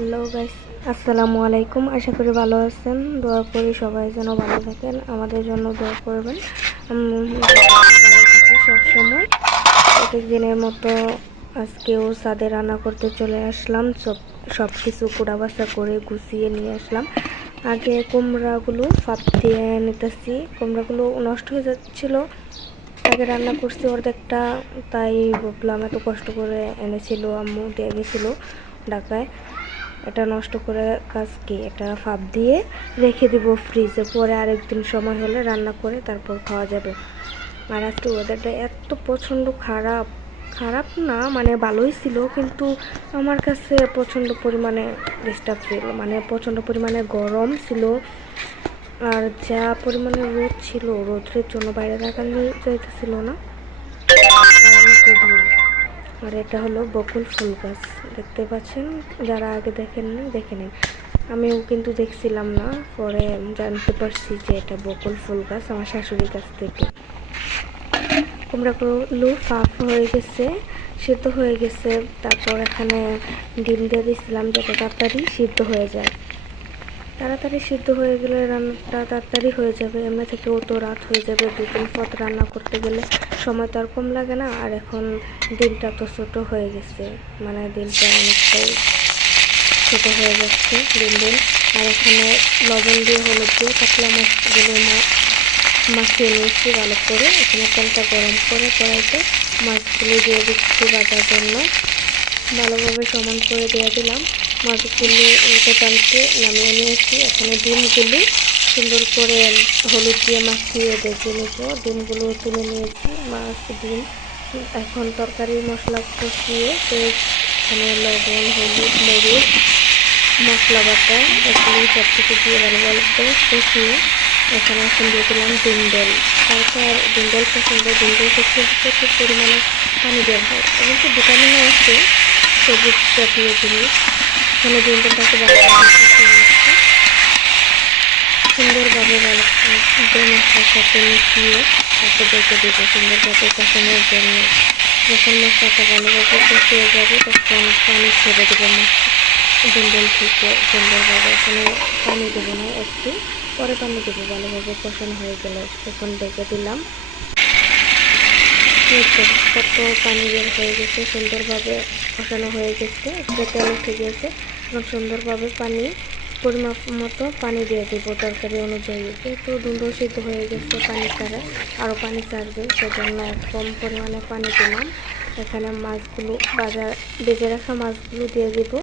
Hello guys, আসসালামু আলাইকুম। আশা করি ভালো আছেন। দোয়া করি সবাই যেন ভালো থাকেন, আমাদের জন্য দোয়া করবেন। ভালো থাকি সবসময়। প্রত্যেক দিনের মতো আজকেও ছাদে রান্না করতে চলে আসলাম। সব কিছু কুড়াবাছা করে গুছিয়ে নিয়ে আসলাম। আগে কুমড়াগুলো ফাঁপ দিয়ে নিতেছি। কুমড়াগুলো নষ্ট হয়ে যাচ্ছিল, আগে রান্না করছি অর্ধেকটা, তাই ভাবলাম এত কষ্ট করে এনেছিল, আম্মু দিয়ে গেছিলো ঢাকায়, এটা নষ্ট করে কাজ কি, এটা ফাঁপ দিয়ে রেখে দিব ফ্রিজে, পরে আরেকদিন সময় হলে রান্না করে তারপর খাওয়া যাবে। আর আজকে ওয়েদারটা এত প্রচণ্ড খারাপ, খারাপ না মানে ভালোই ছিল, কিন্তু আমার কাছে প্রচণ্ড পরিমাণে ডিস্টার্ব ফিল, মানে প্রচণ্ড পরিমাণে গরম ছিল। আর যা পরিমাণে রোদ ছিল, রোদের জন্য বাইরে রাখানো যাইতেছিল না। আর এটা হলো বকুল ফুল গাছ, দেখতে পাচ্ছেন, যারা আগে দেখেননি দেখে নিন। আমিও কিন্তু দেখছিলাম না, পরে জানতে পারছি যে এটা বকুল ফুল গাছ আমার শাশুড়ির কাছ থেকে। কুমড়াগুলো ফাঁপ হয়ে গেছে, সিদ্ধ হয়ে গেছে। তারপর এখানে ডিম দিয়ে দিয়েছিলাম যাতে তাড়াতাড়ি সিদ্ধ হয়ে যায়। তাড়াতাড়ি সিদ্ধ হয়ে গেলে রান্নাটা তাড়াতাড়ি হয়ে যাবে, এমনি থেকেও তো রাত হয়ে যাবে। 2-3 পদ রান্না করতে গেলে সময় তো আর কম লাগে না। আর এখন ডিমটা তো ছোটো হয়ে গেছে, মানে ডিমটা অনেকটাই ছোটো হয়ে যাচ্ছে দিন দিন। আর এখানে লবণ দিয়ে হলুদ দিয়ে কাতলা মাছগুলো মাখিয়ে নিয়েছি ভালো করে। এখানে তেলটা গরম করে কড়াইতে মাছগুলো দিয়ে দিচ্ছি ভাজার জন্য, ভালোভাবে সমান করে দিয়ে দিলাম। মাছগুলো উল্টে পাল্টে নামিয়ে নিয়েছি। এখানে ডিমগুলো সুন্দর করে হলুদ দিয়ে মাখিয়ে দেখে নিব। ডিমগুলো তুলে নিয়েছি, মাছ ডিম। এখন তরকারির মশলা কষিয়ে এখানে লবণ, হলুদ, মরিচ, মশলা বাটা এগুলো সব কিছু দিয়ে ভালো করে কষিয়ে এখানে এখন দিয়ে দিলাম ডিমডেল। তারপর ডিমডেল পছন্দ, ডিমডেল থেকে প্রচুর পরিমাণে পানি বের হয় এবং কি ভিটামিনও আছে, সবুজ জাতীয় জিনিস। এখানে ডিমডেলটাকে ভালোভাবে কষিয়ে নিচ্ছি, সুন্দরভাবে মশলার সাথে মিশিয়ে তারপর দেখে দেবো সুন্দরভাবে কষানোর জন্য। যখন মশলাটা ভালোভাবে কষিয়ে যাবে তখন পানি ছেড়ে দেবো ডিমডেল থেকে সুন্দরভাবে। এখানে পানি দেবো না, একটু পরে পানি দেবো ভালোভাবে কষানো হয়ে গেলে। এখন ডেকে দিলাম, কত পানি বের হয়ে গেছে, সুন্দরভাবে কষানো হয়ে গেছে, একটু তেল উঠে গেছে। এখন সুন্দরভাবে পানি পরিমাপ মতো পানি দিয়ে দেবো তরকারি অনুযায়ী। কিন্তু দুধও সিদ্ধ হয়ে গেছে, পানি ছাড়া আরও পানি ছাড়বে, সেজন্য কম পরিমাণে পানি দিলাম। এখানে মাছগুলো ভেজে রাখা মাছগুলো দিয়ে দেবো।